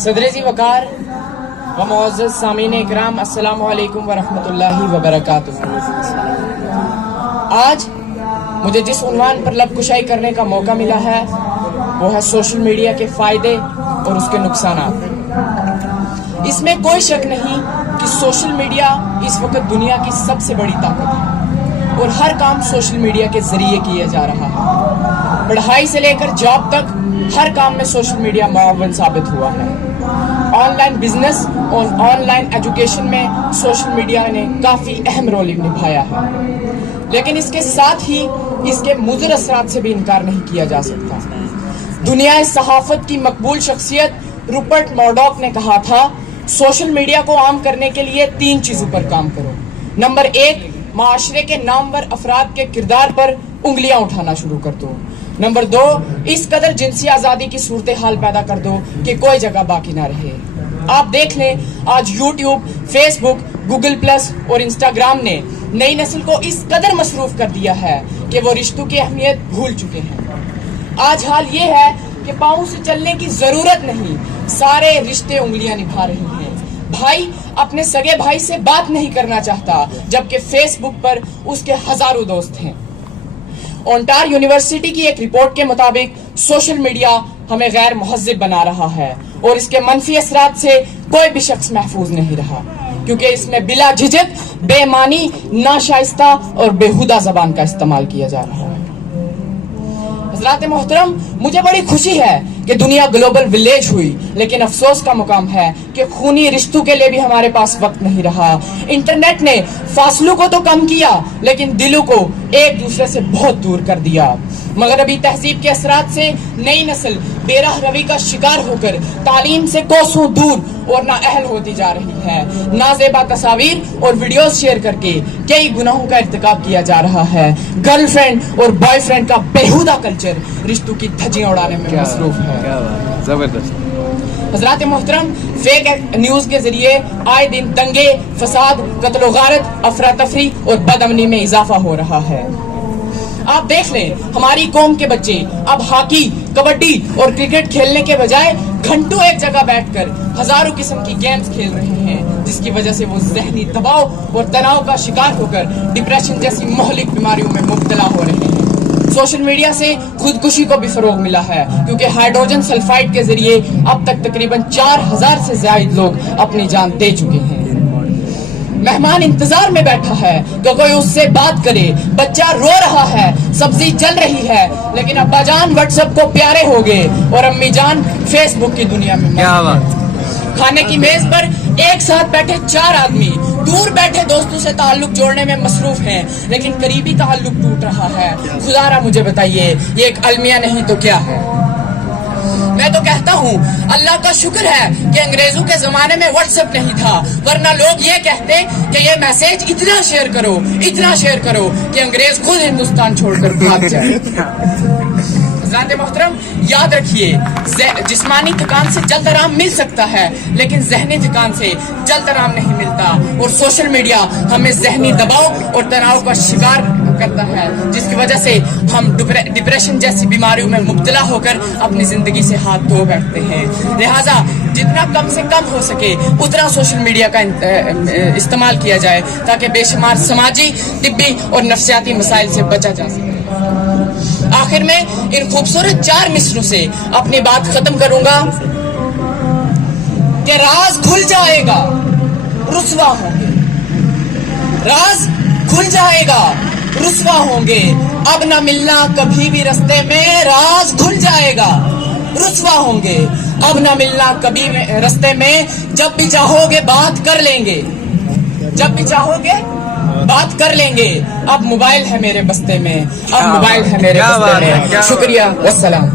صدر ذی وقار و معزز سامعین اکرام، السلام علیکم ورحمۃ اللہ وبرکاتہ۔ آج مجھے جس عنوان پر لب کشائی کرنے کا موقع ملا ہے وہ ہے سوشل میڈیا کے فائدے اور اس کے نقصانات۔ اس میں کوئی شک نہیں کہ سوشل میڈیا اس وقت دنیا کی سب سے بڑی طاقت ہے اور ہر کام سوشل میڈیا کے ذریعے کیا جا رہا ہے۔ پڑھائی سے لے کر جاب تک ہر کام میں سوشل میڈیا معاون ثابت ہوا ہے۔ آن لائن بزنس اور آن لائن ایجوکیشن میں سوشل میڈیا نے کافی اہم رول نبھایا ہے، لیکن اس کے ساتھ ہی اس کے مضر اثرات سے بھی انکار نہیں کیا جا سکتا۔ دنیا صحافت کی مقبول شخصیت روپرٹ مرڈاک نے کہا تھا، سوشل میڈیا کو عام کرنے کے لیے 3 چیزوں پر کام کرو۔ نمبر 1، معاشرے کے نامور افراد کے کردار پر انگلیاں اٹھانا شروع کر دو۔ نمبر 2، اس قدر جنسی آزادی کی صورتحال پیدا کر دو کہ کوئی جگہ باقی نہ رہے۔ آپ دیکھ لیں، آج یوٹیوب، فیس بک، گوگل پلس اور انسٹاگرام نے نئی نسل کو اس قدر مصروف کر دیا ہے کہ وہ رشتوں کی اہمیت بھول چکے ہیں۔ آج حال یہ ہے کہ پاؤں سے چلنے کی ضرورت نہیں، سارے رشتے انگلیاں نبھا رہے ہیں۔ بھائی اپنے سگے بھائی سے بات نہیں کرنا چاہتا، جبکہ فیس بک پر اس کے ہزاروں دوست ہیں۔ اونٹار یونیورسٹی کی ایک رپورٹ کے مطابق سوشل میڈیا ہمیں غیر مہذب بنا رہا ہے اور اس کے منفی اثرات سے کوئی بھی شخص محفوظ نہیں رہا، کیونکہ اس میں بلا جھجک بے معنی، ناشائستہ اور بیہودہ زبان کا استعمال کیا جا رہا ہے۔ حضرات محترم، مجھے بڑی خوشی ہے کہ دنیا گلوبل ولیج ہوئی، لیکن افسوس کا مقام ہے کہ خونی رشتوں کے لیے بھی ہمارے پاس وقت نہیں رہا۔ انٹرنیٹ نے فاصلوں کو تو کم کیا، لیکن دلوں کو ایک دوسرے سے بہت دور کر دیا۔ مغربی تہذیب کے اثرات سے نئی نسل بے راہ روی کا شکار ہو کر تعلیم سے کوسوں دور اور نااہل ہوتی جا رہی ہے۔ نازیبا تصاویر اور ویڈیوز شیئر کر کے کئی گناہوں کا ارتکاب کیا جا رہا ہے۔ گرل فرینڈ اور بوائے فرینڈ کا بیہودہ کلچر رشتوں کی دھجیاں اڑانے میں مصروف ہے۔ حضرات محترم، فیک نیوز کے ذریعے آئے دن دنگے، فساد، قتل و غارت، افراتفری اور بدامنی میں اضافہ ہو رہا ہے۔ آپ دیکھ لیں، ہماری قوم کے بچے اب ہاکی، کبڈی اور کرکٹ کھیلنے کے بجائے گھنٹوں ایک جگہ بیٹھ کر ہزاروں قسم کی گیمز کھیل رہے ہیں، جس کی وجہ سے وہ ذہنی دباؤ اور تناؤ کا شکار ہو کر ڈپریشن جیسی مہلک بیماریوں میں مبتلا ہو رہے ہیں۔ سوشل میڈیا سے خودکشی کو بھی فروغ ملا ہے، کیونکہ ہائیڈروجن سلفائڈ کے ذریعے اب تک تقریباً 4000 سے زائد لوگ اپنی جان دے چکے ہیں۔ مہمان انتظار میں بیٹھا ہے کہ کوئی اس سے بات کرے، بچہ رو رہا ہے، سبزی جل رہی ہے، لیکن ابا جان واٹس ایپ کو پیارے ہو گئے اور امی جان فیس بک کی دنیا میں۔ کھانے کی میز پر ایک ساتھ بیٹھے 4 آدمی دور بیٹھے دوستوں سے تعلق جوڑنے میں مصروف ہیں، لیکن قریبی تعلق ٹوٹ رہا ہے۔ خدا را مجھے بتائیے، یہ ایک المیہ نہیں تو کیا ہے؟ میں تو کہتا ہوں اللہ کا شکر ہے کہ انگریزوں کے زمانے میں واٹس ایپ نہیں تھا، ورنہ لوگ یہ کہتے کہ یہ میسج اتنا شیئر کرو کہ انگریز خود ہندوستان چھوڑ کر بھاگ جائے۔ حضرات محترم، یاد رکھیے، جسمانی تھکان سے جلد آرام مل سکتا ہے، لیکن ذہنی تھکان سے جلد آرام نہیں ملتا، اور سوشل میڈیا ہمیں ذہنی دباؤ اور تناؤ کا شکار کرتا ہے، جس کی وجہ سے ہم ڈپریشن جیسی بیماریوں میں مبتلا ہو کر اپنی زندگی سے ہاتھ دھو بیٹھتے ہیں۔ لہٰذا جتنا کم سے کم ہو سکے اتنا سوشل میڈیا کا استعمال کیا جائے، تاکہ بے شمار سماجی، طبی اور نفسیاتی مسائل سے بچا جا سکے۔ آخر میں ان خوبصورت 4 مصروں سے اپنی بات ختم کروں گا کہ راز کھل جائے گا، رسوا ہوں گے۔ راز کھل جائے گا، رسوا ہوں گے، اب نہ ملنا کبھی بھی رستے میں۔ راز کھل جائے گا، رسوا ہوں گے، اب نہ ملنا کبھی رستے میں۔ جب بھی چاہو گے بات کر لیں گے، جب بھی چاہو گے بات کر لیں گے۔ اب موبائل ہے میرے بستے میں، اب موبائل ہے میرے بستے میں۔ شکریہ، والسلام۔